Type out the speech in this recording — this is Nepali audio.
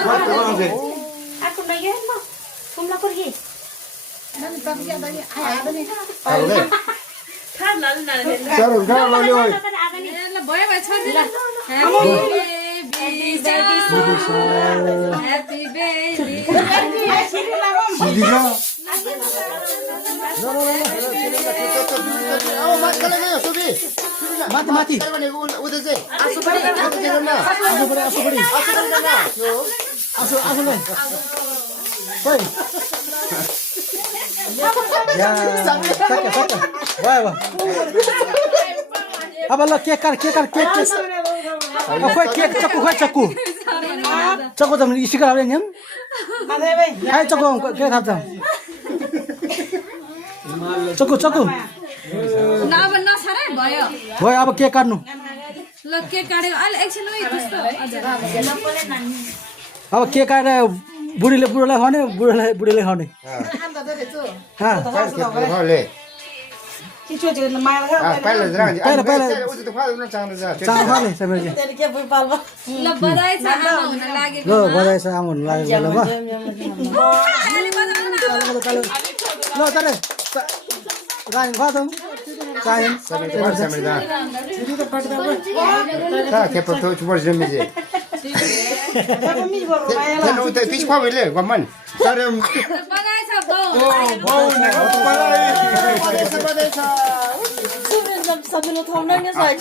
Aku nanya mah, kumla pergi. Chalo, chalo lo oi. Happy baby. Sidiga. Oh, mati lagi ya, Sobi. Mati. Udah sih. Asu beri na. Asu le. Baik. Ya, saka. Wah. Apa lo kek. Apa kek caku. Caku jam isi kau ada nyam? Hai caku kek thap jam. Caku. Na बन्ना सारे भयो Boy, अब के काट्नु? ल के काट्यो अहिले एकछिन उयो त्यस्तो अब के काटेर बुढीले बुढोलाई खाने बुढीले खाने चार खाने सबैले ल बधाई छ आमा हुन लागेको ल बधाई छ आमा हुनु लागेको बेलामा ल चले राइन खादम चायन Che porto ci vuole mese. Não tem fiz qual ele, gaman. बधाई छ बाउ Sabino thong nang ya sai.